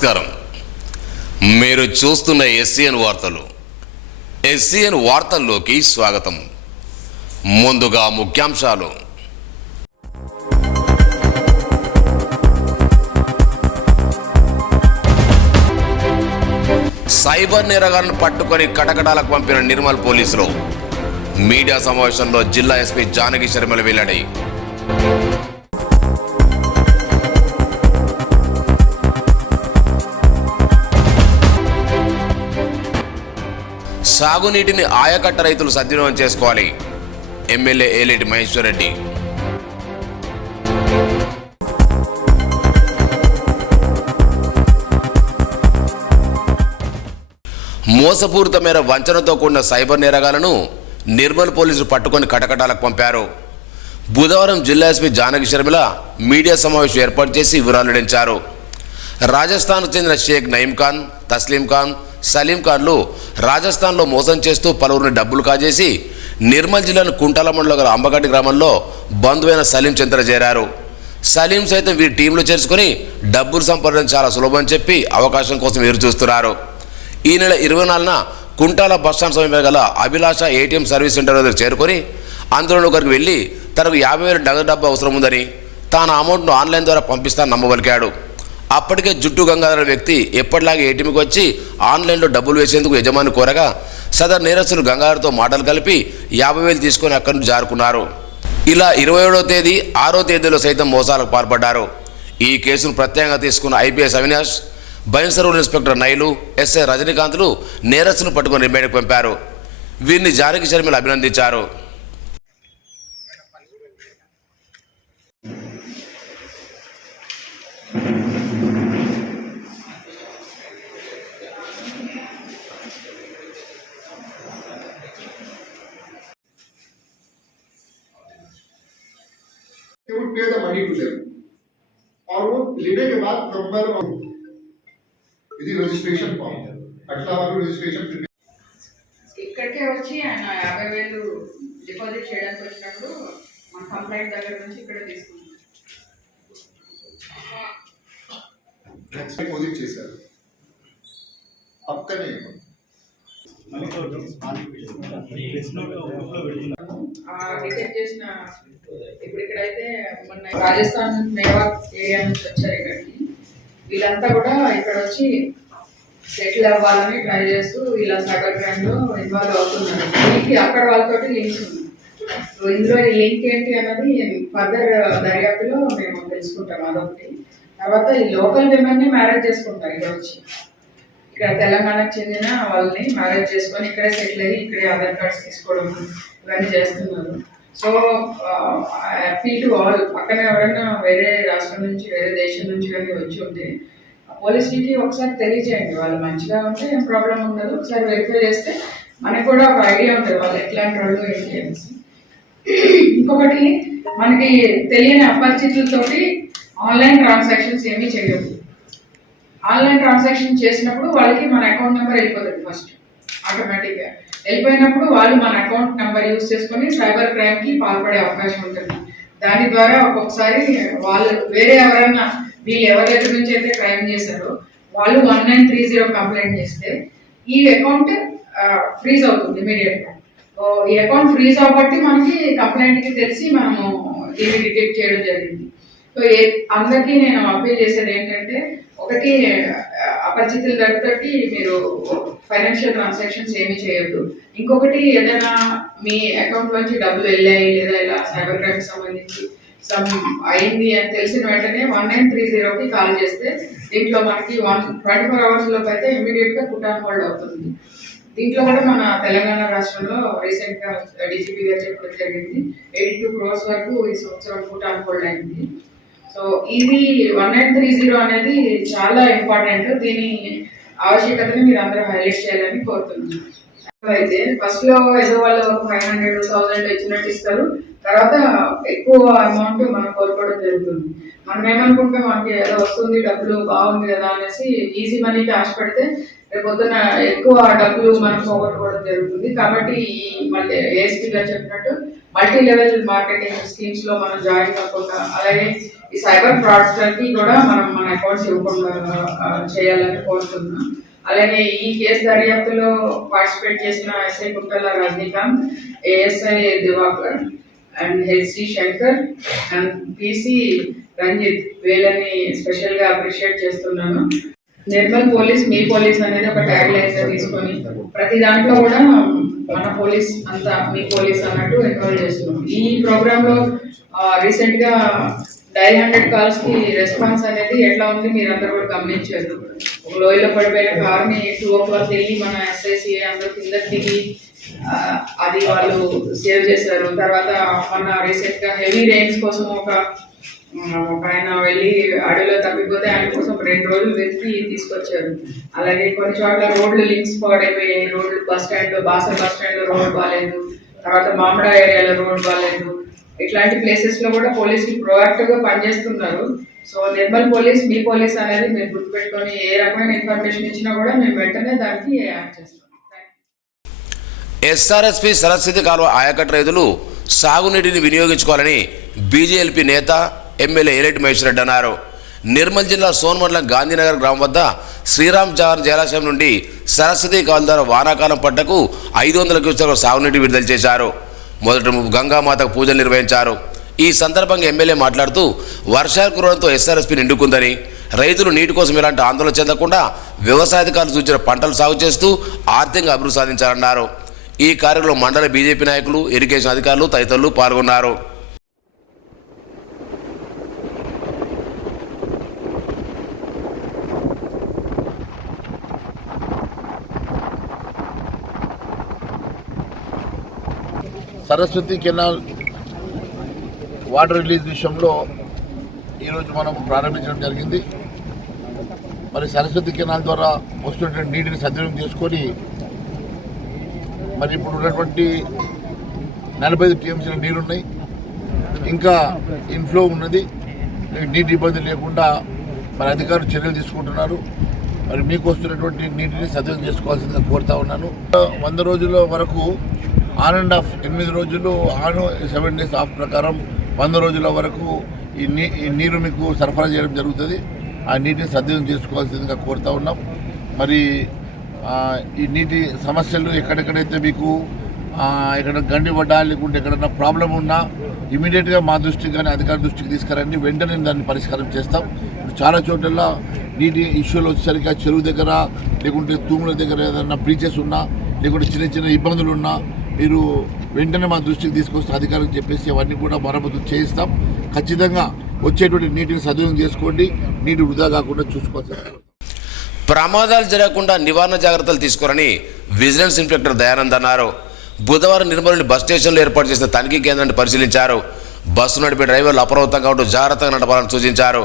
నమస్కారం. మీరు చూస్తున్న ఎస్సీఎన్ వార్తలు. ఎస్సీఎన్ వార్తల్లోకి స్వాగతం. ముందుగా ముఖ్యాంశాలు. సైబర్ నేరగాళ్లను పట్టుకొని కటకటాలకు పంపిన నిర్మల్ పోలీసులు. మీడియా సమావేశంలో జిల్లా ఎస్పీ జానకి శర్మల వెల్లడి. సాగునీటిని ఆయకట్ట రైతులు సద్వినియోగం చేసుకోవాలి. ఎమ్మెల్యే ఏలేటి మహేశ్వర్ రెడ్డి. మోసపూరితమైన వంచనతో కూడిన సైబర్ నేరగాళ్లను నిర్మల్ పోలీసులు పట్టుకొని కటకటాలకు పంపారు. బుధవారం జిల్లా ఎస్పీ జానకి శర్మల మీడియా సమావేశం ఏర్పాటు చేసి వివరాలు వెల్లడించారు. రాజస్థాన్కు చెందిన షేక్ నయీం ఖాన్, తస్లీం ఖాన్, సలీం ఖాన్లు రాజస్థాన్లో మోసం చేస్తూ పలువురిని డబ్బులు కాజేసి నిర్మల్ జిల్లాను కుంటాల మండలం గల అంబగడ్డి గ్రామంలో బంధువైన సలీం చెంతర చేరారు. సలీం సైతం వీరి టీంలో చేర్చుకొని డబ్బులు సంపాదించడం చాలా సులభం చెప్పి అవకాశం కోసం ఎదురు చూస్తున్నారు. ఈ నెల 24న కుంటాల బస్టాండ్ సమీపంలో గల అభిలాష ఏటీఎం సర్వీస్ సెంటర్ వద్ద చేరుకొని అందులో ఒకరికి వెళ్ళి తనకు 50,000 నగదు డబ్బు అవసరం ఉందని తాను అమౌంట్ను ఆన్లైన్ ద్వారా పంపిస్తానని నమ్మబలికాడు. అప్పటికే జుట్టు గంగాధర వ్యక్తి ఎప్పటిలాగే ఏటీఎంకి వచ్చి ఆన్లైన్లో డబ్బులు వేసేందుకు యజమాని కోరగా సదరు నేరస్తులు గంగాధరతో మాటలు కలిపి 50,000 తీసుకొని అక్కడి నుంచి జారుకున్నారు. ఇలా 27వ తేదీ 6వ తేదీలో సైతం మోసాలకు పాల్పడ్డారు. ఈ కేసును ప్రత్యేకంగా తీసుకున్న ఐపీఎస్ అవినాష్, బైన్సర్ ఇన్స్పెక్టర్ నైలు, ఎస్ఐ రజనీకాంత్లు నేరస్తులను పట్టుకొని రిమాండ్కి పంపారు. వీరిని జానకి శర్మలు అభినందించారు. They would pay the money to them. और वो लेने के बाद नंबर ఇది రిజిస్ట్రేషన్ ఫామ్ అట్లా వాళ్ళు రిజిస్ట్రేషన్ ఇక్కడికే వచ్చి ఆయన 50,000 డిపాజిట్ చేయడానికి వచ్చినప్పుడు మన కంప్లైంట్ దగ్గర నుంచి ఇక్కడ తీసుకున్నాం. నెక్స్ట్ డిపాజిట్ చేశారు. అక్కనే రిటర్న్ చేసిన ఇప్పుడు ఇక్కడైతే మొన్న రాజస్థాన్ మేవాత్ ఏరియా నుంచి వచ్చారు ఇక్కడికి. వీళ్ళంతా కూడా ఇక్కడ వచ్చి సెటిల్ అవ్వాలని ట్రై చేస్తూ ఇలా సైబర్ క్రైమ్ లో ఇన్వాల్వ్ అవుతున్నారు. దీనికి అక్కడ వాళ్ళతోటి లింక్స్ ఉంది. సో ఇందులో ఈ లింక్ ఏంటి అన్నది ఫర్దర్ దర్యాప్తులో మేము తెలుసుకుంటాం. అదొకటి. తర్వాత ఈ లోకల్ విమెన్ ని మ్యారేజ్ చేసుకుంటారు. ఇక్కడ వచ్చి ఇక్కడ తెలంగాణకు చెందిన వాళ్ళని మ్యారేజ్ చేసుకొని ఇక్కడే సెటిల్ అయ్యి ఇక్కడే ఆధార్ కార్డ్స్ తీసుకోవడం ఇవన్నీ చేస్తున్నారు. సో అపీల్ టు ఆల్, పక్కన ఎవరైనా వేరే రాష్ట్రం నుంచి వేరే దేశం నుంచి కానీ వచ్చి ఉంటే పోలీసులకి ఒకసారి తెలియజేయండి. వాళ్ళు మంచిగా ఉంటే ఏం ప్రాబ్లం ఉండదు. ఒకసారి వెరిఫై చేస్తే మనకు కూడా ఒక ఐడియా ఉంటుంది వాళ్ళు ఎట్లాంటి వాళ్ళు ఏంటి అనేసి. ఇంకొకటి, మనకి తెలియని అపరిచితులతోటి ఆన్లైన్ ట్రాన్సాక్షన్స్ ఏమీ చేయదు. ఆన్లైన్ ట్రాన్సాక్షన్ చేసినప్పుడు వాళ్ళకి మన అకౌంట్ నెంబర్ వెళ్ళిపోతుంది. ఫస్ట్ ఆటోమేటిక్గా వెళ్ళిపోయినప్పుడు వాళ్ళు మన అకౌంట్ నెంబర్ యూజ్ చేసుకొని సైబర్ క్రైమ్కి పాల్పడే అవకాశం ఉంటుంది. దాని ద్వారా ఒక్కొక్కసారి వాళ్ళు వేరే ఎవరైనా వీళ్ళు ఎవరి దగ్గర నుంచి అయితే క్రైమ్ చేశారో వాళ్ళు 1930 కంప్లైంట్ చేస్తే ఈ అకౌంట్ ఫ్రీజ్ అవుతుంది ఇమీడియట్గా. ఈ అకౌంట్ ఫ్రీజ్ అవ్వబట్టి మనకి కంప్లైంట్కి తెలిసి మనము దీన్ని డిటెక్ట్ చేయడం జరిగింది. సో అందరికీ నేను అప్పీల్ చేసేది ఏంటంటే, ఒకటి, అపరిచితుల దగ్గరతోటి మీరు ఫైనాన్షియల్ ట్రాన్సాక్షన్స్ ఏమీ చేయొద్దు. ఇంకొకటి, ఏదైనా మీ అకౌంట్ నుంచి డబ్బులు వెళ్ళాయి లేదా ఇలా సైబర్ క్రైమ్ సంబంధించి సమ్ అయింది అని తెలిసిన వెంటనే 1930కి కాల్ చేస్తే దీంట్లో మనకి 24 hours లోపు అయితే ఇమీడియట్గా కుటాన్ హోల్డ్ అవుతుంది. దీంట్లో కూడా మన తెలంగాణ రాష్ట్రంలో రీసెంట్గా డీజీపీ గారు చెప్పడం జరిగింది. 82 crores వరకు ఈ సంవత్సరం కుటాన్ హోల్డ్ అయింది. సో ఇది 1930 అనేది చాలా ఇంపార్టెంట్. దీని ఆవశ్యకతని మీరు అందరూ హైలైట్ చేయాలని కోరుతున్నాను. అయితే ఫస్ట్ లో ఏదో వాళ్ళు 500,000 ఇచ్చినట్టు ఇస్తారు. తర్వాత ఎక్కువ అమౌంట్ మనం కోరుకోవడం జరుగుతుంది. మనం ఏమనుకుంటే మనకి ఏదో వస్తుంది డబ్బులు బాగుంది కదా అనేసి ఈజీ మనీకి ఆశపడితే రేపు పొద్దున ఎక్కువ డబ్బులు మనం పోగొట్టుకోవడం జరుగుతుంది. కాబట్టి ఈ మళ్ళీ ఏఎస్పీ గారు చెప్పినట్టు మల్టీ లెవెల్ మార్కెటింగ్ స్కీమ్స్ లో మనం జాయిన్ కాకుండా, అలాగే ఈ సైబర్ ఫ్రాడ్స్టర్కి కూడా మనం మన అకౌంట్స్ ఇవ్వకుండా చేయాలని కోరుతున్నాం. అలాగే ఈ కేసు దర్యాప్తులో పార్టిసిపేట్ చేసిన SI Kuttala Rajinikanth, ASI Diwakar and HC Shankar and PC Ranjith, వీళ్ళని స్పెషల్గా అప్రిషియేట్ చేస్తున్నాను. నిర్మల్ పోలీస్ మీ పోలీస్ అనేది ఒక ట్యాగ్ లైన్ గా తీసుకొని ప్రతి దాంట్లో కూడా మన పోలీస్ అంతా మీ పోలీస్ అన్నట్టు ఎన్రోల్ చేస్తున్నాం. ఈ ప్రోగ్రామ్ లో రీసెంట్ గా డైల్ 100 కాల్స్ కి రెస్పాన్స్ అనేది ఎట్లా ఉంది మీరు అందరూ కూడా గమనించారు. ఒక లోయలో పడిపోయిన కార్ని 2 o'clock వెళ్ళి మన ఎస్ఐసిఏ అందరూ కింద దిగి అది వాళ్ళు సేవ్ చేశారు. తర్వాత మన రీసెంట్ గా హెవీ రైన్స్ కోసం ఒక ఆయన వెళ్ళి అడవిలో తప్పిపోతే ఆయన కోసం 2 రోజులు వెతికి తీసుకొచ్చారు. అలాగే కొన్ని చోట్ల రోడ్లు లింక్స్ పాడైపోయాయి. రోడ్లు బస్ స్టాండ్ లో బస్ స్టాండ్ లో రోడ్ బాగాలేదు, తర్వాత మామిడా ఏరియాలో రోడ్ బాగాలేదు. ఇట్లాంటి ప్లేసెస్ లో కూడా పోలీసులు ప్రోయాక్టివ్ గా పనిచేస్తున్నారు. సో నిర్మల్ పోలీస్ మీ పోలీస్ అనేది మీరు గుర్తుపెట్టుకొని ఏ రకమైన ఇన్ఫర్మేషన్ ఇచ్చినా కూడా మేము వెంటనే దానికి యాక్ట్ చేస్తాం. ఎస్ఆర్ఎస్పీ సరస్వతి కాలువ ఆయకట్టు రైతులు సాగునీటిని వినియోగించుకోవాలని బీజేఎల్పీ నేత ఎమ్మెల్యే ఏలేటి మహేష్ రెడ్డి అన్నారు. నిర్మల్ జిల్లా సోన్ మండలం గాంధీనగర్ గ్రామం వద్ద శ్రీరామ్ జవాన్ జలాశయం నుండి సరస్వతి కాలువ ద్వారా వానాకాలం పంటకు 500 క్యూసెక్ల సాగునీటి విడుదల చేశారు. మొదట గంగామాతకు పూజలు నిర్వహించారు. ఈ సందర్భంగా ఎమ్మెల్యే మాట్లాడుతూ వర్షాలు కురవడంతో ఎస్ఆర్ఎస్పీ నిండుకుందని, రైతులు నీటి కోసం ఎలాంటి ఆందోళన చెందకుండా వ్యవసాయాధికారులు సూచించిన పంటలు సాగు చేస్తూ ఆర్థికంగా అభివృద్ధి సాధించారన్నారు. ఈ కార్యక్రమంలో మండల బీజేపీ నాయకులు, ఇరిగేషన్ అధికారులు తదితరులు పాల్గొన్నారు. సరస్వతి కెనాల్ వాటర్ రిలీజ్ విషయంలో ఈరోజు మనం ప్రారంభించడం జరిగింది. మరి సరస్వతి కెనాల్ ద్వారా వస్తున్నటువంటి నీటిని సద్వినియోగం చేసుకొని మరి ఇప్పుడు ఉన్నటువంటి 45 టీఎంసీల నీరున్నాయి, ఇంకా ఇన్ఫ్లో ఉన్నది. నీటి ఇబ్బంది లేకుండా మరి అధికారులు చర్యలు తీసుకుంటున్నారు. మరి మీకు వస్తున్నటువంటి నీటిని సద్వినియోగం చేసుకోవాల్సిందిగా కోరుతా ఉన్నాను. 100 రోజుల వరకు ఆన్ అండ్ ఆఫ్ 8 రోజులు ఆన్ 7 days ఆఫ్ ప్రకారం 100 రోజుల వరకు ఈ నీరు మీకు సరఫరా చేయడం జరుగుతుంది. ఆ నీటిని సద్వినియోగం చేసుకోవాల్సిందిగా కోరుతా ఉన్నాం. మరి ఈ నీటి సమస్యలు ఎక్కడెక్కడైతే మీకు ఇక్కడ గండి పడ్డా లేకుంటే ఎక్కడన్నా ప్రాబ్లం ఉన్నా ఇమీడియట్గా మా దృష్టికి కానీ అధికారి దృష్టికి తీసుకురండి, వెంటనే దాన్ని పరిష్కారం చేస్తాం. చాలా చోట్ల నీటి ఇష్యూలు వచ్చేసరికి చెరువు దగ్గర లేకుంటే తూముల దగ్గర ఏదైనా బ్రీచెస్ ఉన్నా లేకుంటే చిన్న చిన్న ఇబ్బందులు ఉన్నా మీరు వెంటనే మా దృష్టికి తీసుకొస్తే అధికారులకు చెప్పేసి అవన్నీ కూడా మరమ్మతు చేయిస్తాం. ఖచ్చితంగా వచ్చేటువంటి నీటిని సద్వినియోగం చేసుకోండి, నీటి వృధా కాకుండా చూసుకోవాలి. ప్రమాదాలు జరగకుండా నివారణ జాగ్రత్తలు తీసుకోరని విజిలెన్స్ ఇన్స్పెక్టర్ దయానంద్ అన్నారు. బుధవారం నిర్మల్ బస్ స్టేషన్లో ఏర్పాటు చేసిన తనిఖీ కేంద్రాన్ని పరిశీలించారు. బస్సు నడిపే డ్రైవర్లు అప్రమత్తంగా ఉంటూ జాగ్రత్తగా నడపాలని సూచించారు.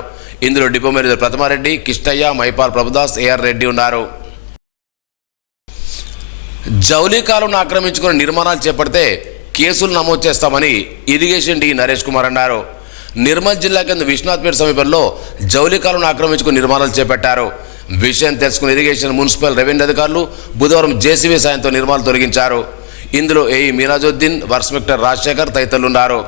ఇందులో depot manager Pratima Reddy, Kishtaiah, Maipal Prabhudas, AR Reddy ఉన్నారు. జౌలీ కాలువను ఆక్రమించుకుని నిర్మాణాలు చేపడితే కేసులు నమోదు చేస్తామని ఇరిగేషన్ డి నరేష్ కుమార్ అన్నారు. నిర్మల్ జిల్లా కింద విశ్వనాథ్పేట సమీపంలో జౌలీ కాలువను ఆక్రమించుకుని నిర్మాణాలు చేపట్టారు. విషయం తెలుసుకున్న ఇరిగేషన్, మున్సిపల్, రెవెన్యూ అధికారులు బుధవారం జేసీబీ సాయంతో నిర్మాణాలు తొలగించారు. ఇందులో ఏఈ మీరాజుద్దీన్, వర్క్ ఇన్స్పెక్టర్ రాజశేఖర్ తదితరులు ఉన్నారు.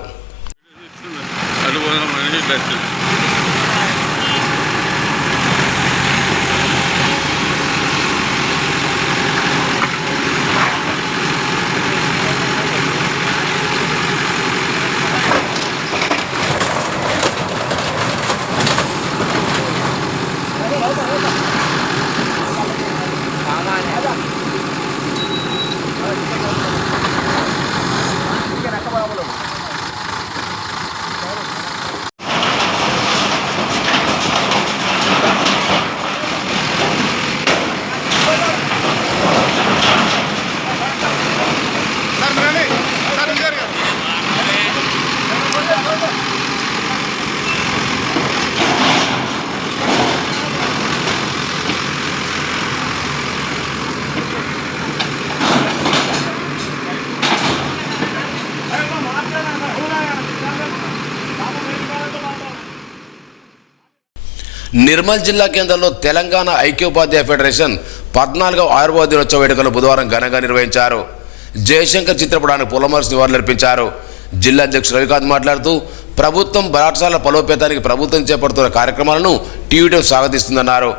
నిర్మల్ జిల్లా కేంద్రంలో తెలంగాణ ఐక్యోపాధ్యాయ ఫెడరేషన్ 14వ ఆయుర్వేద దినోత్సవ వేడుకలు బుధవారం ఘనంగా నిర్వహించారు. జయశంకర్ చిత్రపటానికి పూలమాల నివాళులర్పించారు. జిల్లా అధ్యక్షుడు రవికాంత్ మాట్లాడుతూ ప్రభుత్వం పాఠశాల బలోపేతానికి ప్రభుత్వం చేపడుతున్న కార్యక్రమాలను టీయూటీఎఫ్ స్వాగతిస్తుందన్నారు.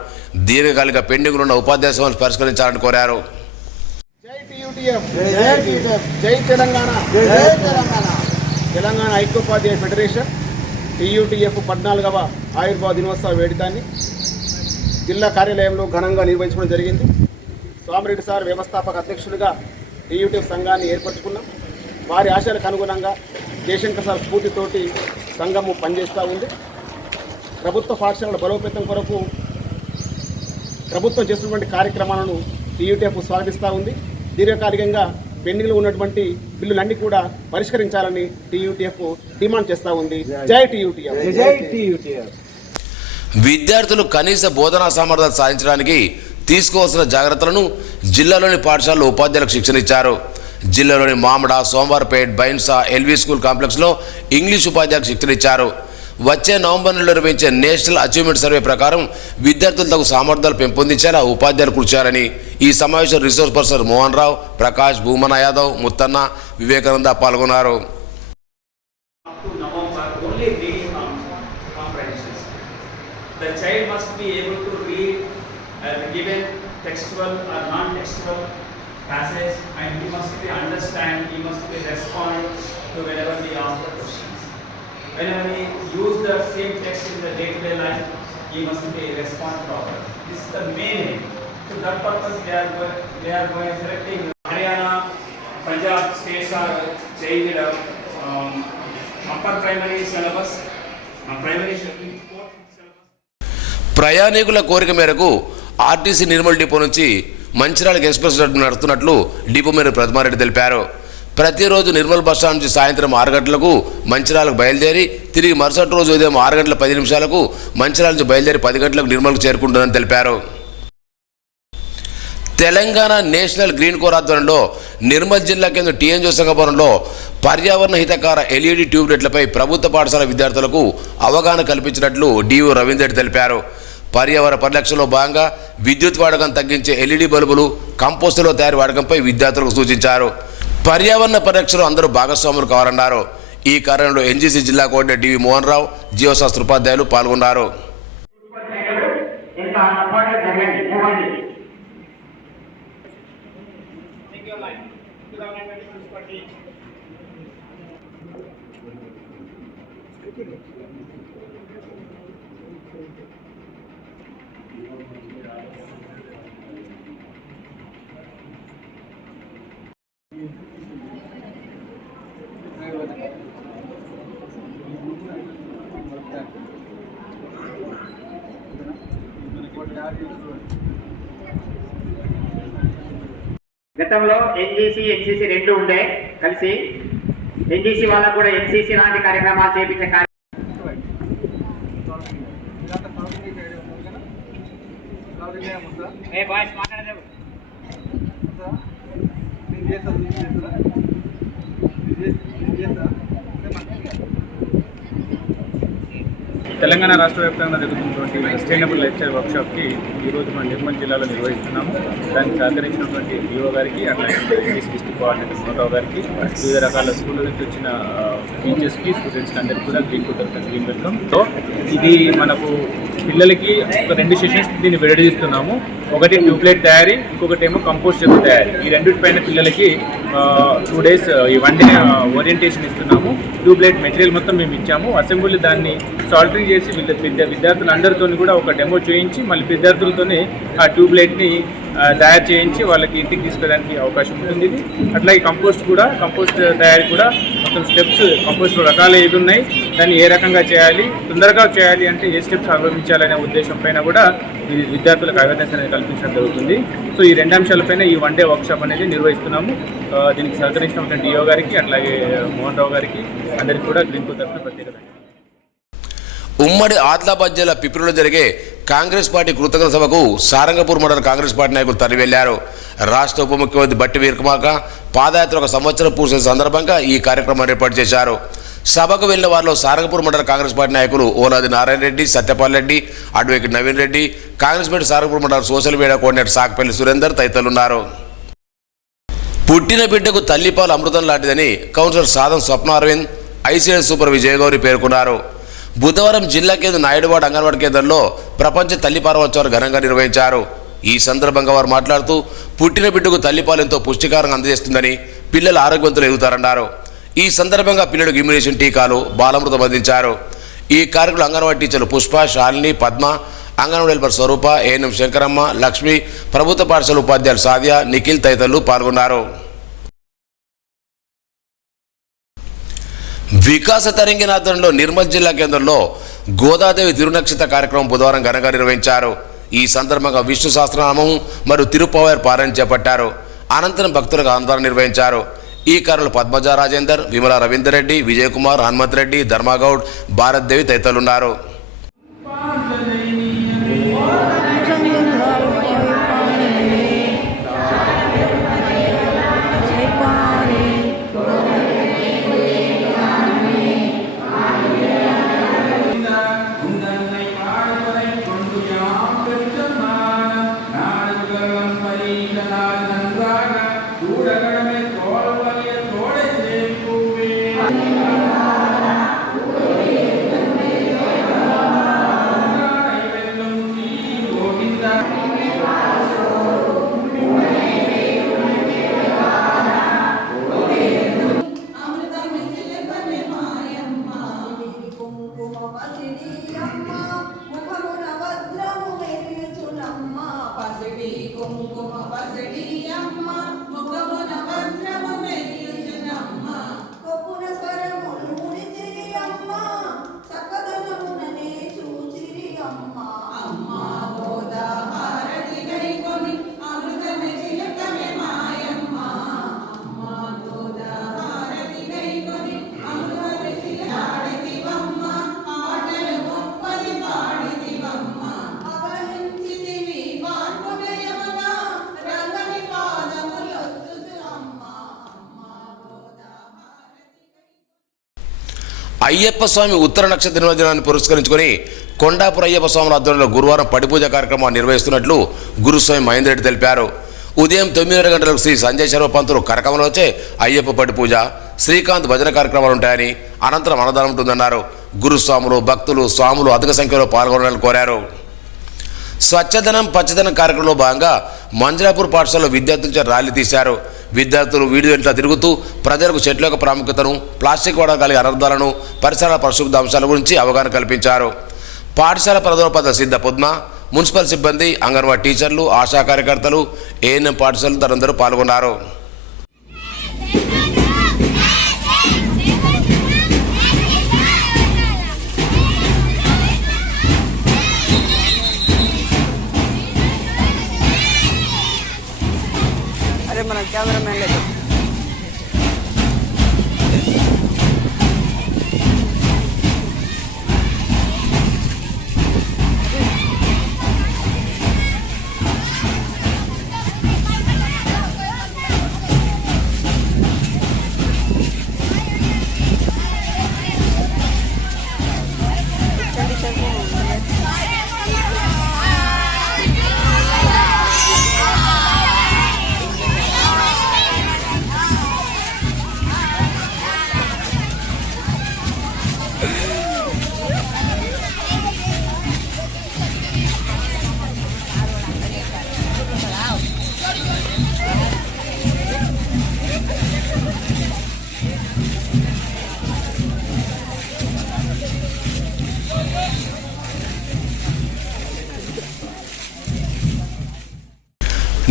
దీర్ఘకాలిక పెండింగ్ ఉన్న ఉపాధ్యాయ సమస్యలు పరిష్కరించాలని కోరారు. జై టీయూటీఎఫ్, జై టీయూటీఎఫ్, జై తెలంగాణ, జై తెలంగాణ. తెలంగాణ ఐక్యోపాధ్యాయ ఫెడరేషన్ టీయూటీఎఫ్ 14వ ఆవిర్భావ దినోత్సవ వేడుకని జిల్లా కార్యాలయంలో ఘనంగా నిర్వహించడం జరిగింది. సోమిరెడ్డి సార్ వ్యవస్థాపక అధ్యక్షుడిగా టీయూటీఎఫ్ సంఘాన్ని ఏర్పరచుకున్నాం. వారి ఆశలకు అనుగుణంగా జయశంకర్ సార్ స్ఫూర్తితోటి సంఘము పనిచేస్తూ ఉంది. ప్రభుత్వ పాఠశాలల బలోపేతం కొరకు ప్రభుత్వం చేస్తున్నటువంటి కార్యక్రమాలను టీయూటీఎఫ్ స్వాగతిస్తూ ఉంది. దీర్ఘకాలికంగా పెండింగ్లో ఉన్నటువంటి బిల్లులన్నీ కూడా పరిష్కరించాలని టీయూటీఎఫ్ డిమాండ్ చేస్తూ ఉంది. జై టీయూటీఎఫ్, జై టీయూటీఎఫ్. విద్యార్థులు కనీస బోధనా సామర్థ్యాలు సాధించడానికి తీసుకోవాల్సిన జాగ్రత్తలను జిల్లాలోని పాఠశాలలో ఉపాధ్యాయులకు శిక్షణ ఇచ్చారు. జిల్లాలోని మామిడ, సోమవారపేట్, బైన్సా, ఎల్వి స్కూల్ కాంప్లెక్స్లో ఇంగ్లీష్ ఉపాధ్యాయులకు శిక్షణ ఇచ్చారు. వచ్చే నవంబర్ నెలలో నిర్వహించే నేషనల్ అచీవ్మెంట్ సర్వే ప్రకారం విద్యార్థులు తగు సామర్థ్యాలు పెంపొందించేలా ఉపాధ్యాయులు కృషి చేయాలని ఈ సమావేశంలో రిసోర్స్ పర్సన్ మోహన్ రావు, ప్రకాష్, భూమన యాదవ్, ముత్తన్న, వివేకానంద పాల్గొన్నారు. The child must be able to read the given textual or non-textual passage, and he must be understand, he must be respond to whenever we ask the questions. Whenever we use the same text in the day-to-day life, he must be respond properly. This is the main aim. To that purpose, they are going selecting Haryana, Punjab states are changed upper primary syllabus, primary syllabus. ప్రయాణికుల కోరిక మేరకు RTC Nirmal depot నుంచి మంచిర్యాలకు express నడుస్తున్నట్లు depot mayor Pratima Reddy తెలిపారు. ప్రతిరోజు Nirmal bus stand నుంచి సాయంత్రం 6 గంటలకు మంచిర్యాలకు బయలుదేరి తిరిగి మరుసటి రోజు ఉదయం 6 గంటల 10 నిమిషాలకు మంచిర్యాల నుంచి బయలుదేరి 10 గంటలకు నిర్మల్కు చేరుకుంటుందని తెలిపారు. తెలంగాణ నేషనల్ గ్రీన్ కోర్ ఆధ్వర్యంలో నిర్మల్ జిల్లా కేంద్ర టీఎన్జీ సంఘభవనంలో పర్యావరణ హితకార ఎల్ఈడి ట్యూబ్లైట్లపై ప్రభుత్వ పాఠశాల విద్యార్థులకు అవగాహన కల్పించినట్లు డిఓ రవీందర్ తెలిపారు. పర్యావరణ పరిరక్షణలో భాగంగా విద్యుత్ వాడకం తగ్గించే ఎల్ఈడి బల్బులు, కంపోస్టులో తయారు వాడకంపై విద్యార్థులకు సూచించారు. పర్యావరణ పరిరక్షణలో అందరూ భాగస్వాములు కావాలన్నారు. ఈ కార్యంలో ఎన్జీసీ జిల్లా కోఆర్డినేటర్ డివి మోహన్ రావు, జీవశాస్త్ర ఉపాధ్యాయులు పాల్గొన్నారు. గతంలో ఎన్జీసీ, ఎన్సీసీ రెండు ఉండే కలిసి. ఎన్జీసీ వాళ్ళకు కూడా ఎన్సీసీ లాంటి కార్యక్రమాలు చేపించే తెలంగాణ రాష్ట్ర వ్యాప్తంగా జరుగుతున్నటువంటి సస్టైనబుల్ లైఫ్స్టైల్ వర్క్షాప్కి ఈరోజు మన నిర్మల్ జిల్లాలో నిర్వహిస్తున్నాము. దానికి సహకరించినటువంటి డిఓ గారికి, అట్లాగే డిస్ట్రిక్ట్ కోఆర్డినేటర్ మోహన్ గారికి, వివిధ రకాల స్కూళ్ళ నుంచి వచ్చిన టీచర్స్కి, స్టూడెంట్స్కి అందరికీ కూడా గ్రీన్ వెల్కమ్. సో ఇది మనకు పిల్లలకి ఒక 2 సెషన్స్ దీన్ని విడదీస్తున్నాము. ఒకటి ట్యూబ్లైట్ తయారీ, ఇంకొకటి ఏమో కంపోస్ట్ చెత్త తయారీ. ఈ రెండింటిపైన పిల్లలకి 2 డేస్ ఈ 1 డే ఓరియంటేషన్ ఇస్తున్నాము. ట్యూబ్లైట్ మెటీరియల్ మొత్తం మేము ఇచ్చాము. అసెంబ్లీ దాన్ని సాల్టరింగ్ చేసి విద్యార్థులందరితో కూడా ఒక డెమో చేయించి మళ్ళీ విద్యార్థులతోనే ఆ ట్యూబ్లైట్ని తయారు చేయించి వాళ్ళకి ఇంటికి తీసుకెళ్ళడానికి అవకాశం ఉంటుంది. ఇది అట్లాగే కంపోస్ట్ తయారీ కూడా మొత్తం స్టెప్స్, కంపోస్ట్ రకాలు ఏది ఉన్నాయి, దాన్ని ఏ రకంగా చేయాలి, తొందరగా చేయాలి అంటే ఏ స్టెప్స్ అవలంబించాలనే ఉద్దేశం పైన కూడా ఈ విద్యార్థులకు అవేర్నెస్ అనేది కల్పించడం జరుగుతుంది. సో ఈ 2 అంశాలపైన ఈ 1 డే వర్క్షాప్ అనేది నిర్వహిస్తున్నాము. దీనికి సహకరించినటువంటి డిఓ గారికి, అట్లాగే మోహన్ రావు గారికి అందరికీ కూడా గ్రీన్ కోర్ తరఫున ప్రత్యేకత. ఉమ్మడి ఆదిలాబాద్ జిల్లా పిప్పిలో జరిగే కాంగ్రెస్ పార్టీ కృతజ్ఞత సభకు సారంగపూర్ మండల కాంగ్రెస్ పార్టీ నాయకులు తరలివెళ్లారు. రాష్ట్ర ఉప ముఖ్యమంత్రి బట్టి వీరమాక పాదయాత్ర 1 సంవత్సరం పూర్తి సందర్భంగా ఈ కార్యక్రమాన్ని ఏర్పాటు చేశారు. సభకు వెళ్లిన వారిలో సారంగపూర్ మండల కాంగ్రెస్ పార్టీ నాయకులు ఓలాది నారాయణ రెడ్డి, సత్యపాల్ రెడ్డి, అడ్వకేట్ నవీన్ రెడ్డి, కాంగ్రెస్ పార్టీ సారంగపూర్ మండల సోషల్ మీడియా కోఆర్డినేటర్ సాకపల్లి సురేందర్ తదితరులున్నారు. పుట్టిన బిడ్డకు తల్లిపాలు అమృతం లాంటిదని కౌన్సిలర్ సాధం స్వప్న అరవింద్, ఐసీఎస్ సూపర్ విజయగౌరి పేర్కొన్నారు. బుధవారం జిల్లా కేంద్ర నాయుడువాడ అంగన్వాడీ కేంద్రంలో ప్రపంచ తల్లిపాల ఉత్సవాలు ఘనంగా నిర్వహించారు. ఈ సందర్భంగా వారు మాట్లాడుతూ పుట్టిన బిడ్డకు తల్లిపాలు ఎంతో పుష్టికారంగా అందజేస్తుందని, పిల్లలు ఆరోగ్యవంతులు ఎదుగుతారన్నారు. ఈ సందర్భంగా పిల్లలకు ఇమ్యునేషన్ టీకాలు, బాలామృతం అందించారు. ఈ కార్యక్రమంలో అంగన్వాడీ టీచర్లు పుష్ప, శాలిని, పద్మ, అంగన్వాడీ హెల్పర్ స్వరూప, ఏఎన్ఎం శంకరమ్మ, లక్ష్మి, ప్రభుత్వ పాఠశాల ఉపాధ్యాయులు సాదియా, నిఖిల్ తదితరులు పాల్గొన్నారు. వికాస తరంగిణి ఆధ్వర్యంలో నిర్మల్ జిల్లా కేంద్రంలో గోదాదేవి తిరునక్షత్ర కార్యక్రమం బుధవారం ఘనంగా నిర్వహించారు. ఈ సందర్భంగా విష్ణు సహస్రనామం మరియు తిరుపవార్ పారాయణ చేపట్టారు. అనంతరం భక్తులకు అన్నదానం నిర్వహించారు. ఈ కార్యక్రమంలో పద్మజ రాజేందర్, విమల రవీందర్ రెడ్డి, విజయ్ కుమార్, హనుమంత్ రెడ్డి, ధర్మాగౌడ్, భారత్ దేవి తదితరులున్నారు. అయ్యప్ప స్వామి ఉత్తర నక్షత్ర నిర్వచనాన్ని పురస్కరించుకొని కొండాపుర అయ్యప్ప స్వాముల ఆధ్వర్యంలో గురువారం పడిపూజ కార్యక్రమాన్ని నిర్వహిస్తున్నట్లు గురుస్వామి మహేందర్ రెడ్డి తెలిపారు. ఉదయం 9:30 గంటలకు శ్రీ సంజయ్ శర్మ పంతులు కరకమలో వచ్చే అయ్యప్ప పడిపూజ, శ్రీకాంత్ భజన కార్యక్రమాలు ఉంటాయని, అనంతరం అన్నదానం ఉంటుందన్నారు. గురుస్వాములు, భక్తులు, స్వాములు అధిక సంఖ్యలో పాల్గొనాలని కోరారు. స్వచ్ఛదనం పచ్చదనం కార్యక్రమంలో భాగంగా మంజరాపూర్ పాఠశాలలో విద్యార్థులచే ర్యాలీ తీశారు. విద్యార్థులు వీధి వెంట తిరుగుతూ ప్రజలకు చెట్ల యొక్క ప్రాముఖ్యతను, ప్లాస్టిక్ వాడకం కలిగే అనర్థాలను, పరిసరాల పరిశుభ్ర అంశాల గురించి అవగాహన కల్పించారు. పాఠశాల ప్రధానోపాధ్యాయులు సిద్ధ పద్మ, మున్సిపల్ సిబ్బంది, అంగన్వాడీ టీచర్లు, ఆశా కార్యకర్తలు, ఏఎన్ఎం పాఠశాలలు తరందరూ పాల్గొన్నారు. మన కెమెరామెన్ లేదు.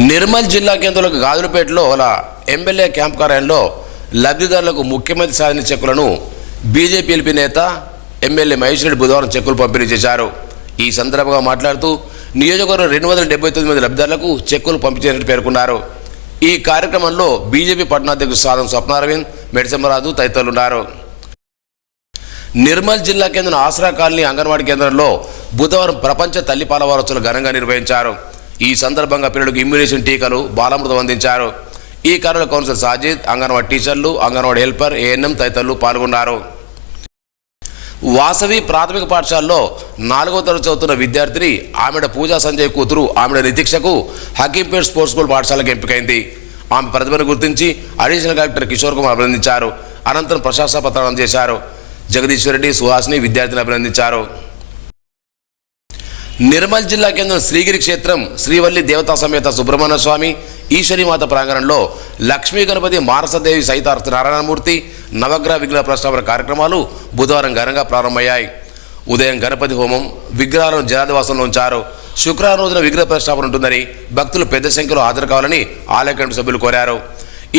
నిర్మల్ జిల్లా కేంద్రంలోకి గాజులపేటలో ఎమ్మెల్యే క్యాంప్ కార్యాలయంలో లబ్ధిదారులకు ముఖ్యమంత్రి సాధన చెక్కులను బీజేపీ ఎల్పీ నేత ఎమ్మెల్యే మహేష్ రెడ్డి బుధవారం చెక్కులు పంపిణీ చేశారు. ఈ సందర్భంగా మాట్లాడుతూ నియోజకవర్గం 279 మంది లబ్ధిదారులకు చెక్కులు పంపించేసినట్టు పేర్కొన్నారు. ఈ కార్యక్రమంలో బీజేపీ పట్టణాధ్యక్షుడు సాధం స్వప్న అరవింద్, మెడిసెమ్మరాజు తదితరులున్నారు. నిర్మల్ జిల్లా కేంద్రం ఆసరా కాలనీ అంగన్వాడీ కేంద్రంలో బుధవారం ప్రపంచ తల్లిపాల వారోత్సవాలు ఘనంగా నిర్వహించారు. ఈ సందర్భంగా పిల్లలకు ఇమ్యునేషన్ టీకాలు, బాలామృతం అందించారు. ఈ కార్యక్రమంలో కౌన్సిలర్ సాజిద్, అంగన్వాడీ టీచర్లు, అంగన్వాడీ హెల్పర్, ఏఎన్ఎం తదితరులు పాల్గొన్నారు. వాసవి ప్రాథమిక పాఠశాలలో 4వ తరగతి చదువుతున్న విద్యార్థిని ఆమెడ పూజా సంజయ్ కూతురు ఆమెడ నితీక్షకు హకీంపేట్ స్పోర్ట్స్ స్కూల్ పాఠశాలకు ఎంపికైంది. ఆమె ప్రతిభను గుర్తించి అడిషనల్ కలెక్టర్ కిషోర్ కుమార్ అభినందించారు. అనంతరం ప్రశంసా పత్రాలు అందజేశారు. జగదీశ్వర్ రెడ్డి, సుహాసిని విద్యార్థిని అభినందించారు. నిర్మల్ జిల్లా కేంద్రం శ్రీగిరి క్షేత్రం శ్రీవల్లి దేవతా సమేత సుబ్రహ్మణ్య స్వామి ఈశ్వరీమాత ప్రాంగణంలో లక్ష్మీ గణపతి మానసదేవి సహిత నారాయణమూర్తి నవగ్రహ విగ్రహ ప్రతిష్టాపన కార్యక్రమాలు బుధవారం ఘనంగా ప్రారంభమయ్యాయి. ఉదయం గణపతి హోమం, విగ్రహాలను జనాదివాసంలో ఉంచారు. శుక్రవారం రోజున విగ్రహ ప్రతిష్టాపన ఉంటుందని భక్తులు పెద్ద సంఖ్యలో హాజరు కావాలని ఆలయ కమిటీ సభ్యులు కోరారు.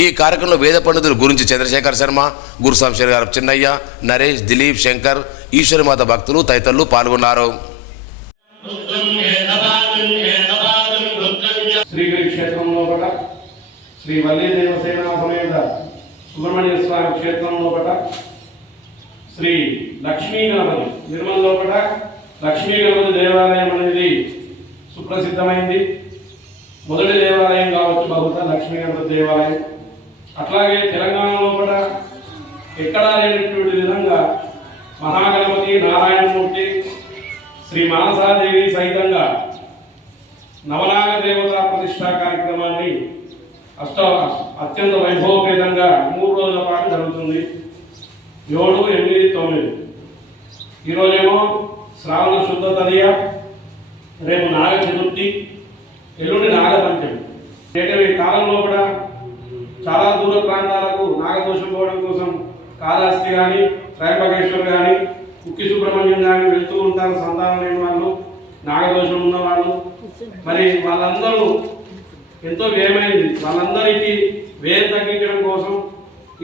ఈ కార్యక్రమంలో వేద పండితులు గురించి చంద్రశేఖర్ శర్మ, గురుసాంశర్ గారు చిన్నయ్య, నరేష్, దిలీప్, శంకర్, ఈశ్వరీమాత భక్తులు తదితరులు పాల్గొన్నారు. శ్రీగిరి క్షేత్రంలో ఒకట, శ్రీ వల్లి దేవసేన సమేత సుబ్రహ్మణ్య స్వామి క్షేత్రంలో ఒకట, శ్రీ లక్ష్మీ గణపతి నిర్మల్లో ఒకట లక్ష్మీ గణపతి దేవాలయం అనేది సుప్రసిద్ధమైంది. మొదటి దేవాలయం కావచ్చు బహుశా లక్ష్మీ గణపతి దేవాలయం. అట్లాగే తెలంగాణలో కూడా ఎక్కడా లేనటువంటి విధంగా మహాగణపతి నారాయణమూర్తి శ్రీ మానసాదేవి సహితంగా నవనాగ దేవతా ప్రతిష్టా కార్యక్రమాన్ని అత్యంత వైభవపేతంగా 3 రోజుల పాటు జరుగుతుంది. 7, 8, 9 ఈరోజేమో శ్రావణ శుద్ధ తదియ, రేపు నాగ చతుర్థి, ఎల్లుండి నాగపంచమి. ఈ కాలంలో కూడా చాలా దూర ప్రాంతాలకు నాగదోషం పోవడం కోసం కాళహస్తి కానీ, త్రయంబకేశ్వర్ కానీ, కుక్కి సుబ్రహ్మణ్యం కానీ వెళ్తూ ఉంటారు సంతానం లేని వాళ్ళు, నాగదోషం ఉన్న వాళ్ళు. మరి వాళ్ళందరూ ఎంతో వ్యయమైంది. వాళ్ళందరికీ వ్యయం తగ్గించడం కోసం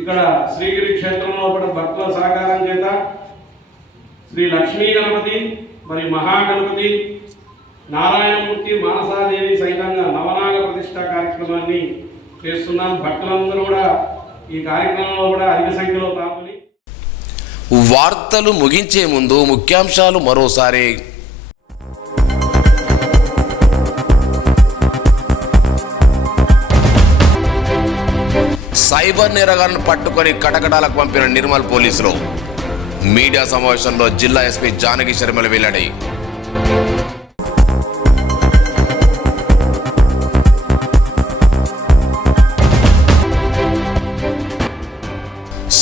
ఇక్కడ శ్రీగిరి క్షేత్రంలో కూడా భక్తుల సహకారం చేత శ్రీ లక్ష్మీ గణపతి, మరి మహాగణపతి, నారాయణమూర్తి, మానసాదేవి సహితంగా నవనాగ ప్రతిష్ట కార్యక్రమాన్ని చేస్తున్నాం. భక్తులందరూ కూడా ఈ కార్యక్రమంలో కూడా అధిక సంఖ్యలో పాల్గొని. వార్తలు ముగించే ముందు ముఖ్యాంశాలు మరోసారి. సైబర్ నేరగాలను పట్టుకొని కటకటాలకు పంపిన నిర్మల్ పోలీసులు. మీడియా సమావేశంలో జిల్లా ఎస్పీ జానకి శర్మల వెల్లడి.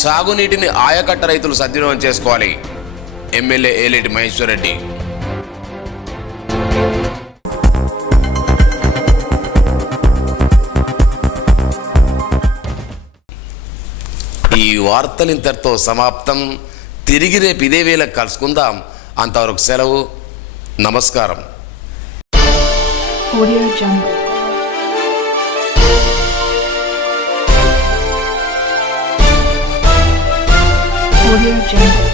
సాగునీటిని ఆయకట్ట రైతులు సద్వినియోగం చేసుకోవాలి. ఎమ్మెల్యే ఏలేటి మహేశ్వర్ రెడ్డి. ఈ వార్తలు ఇంతటితో సమాప్తం. తిరిగి రేపు ఇదే వేళకు కలుసుకుందాం. అంతవరకు సెలవు. నమస్కారం. Audio Jungle. Audio Jungle.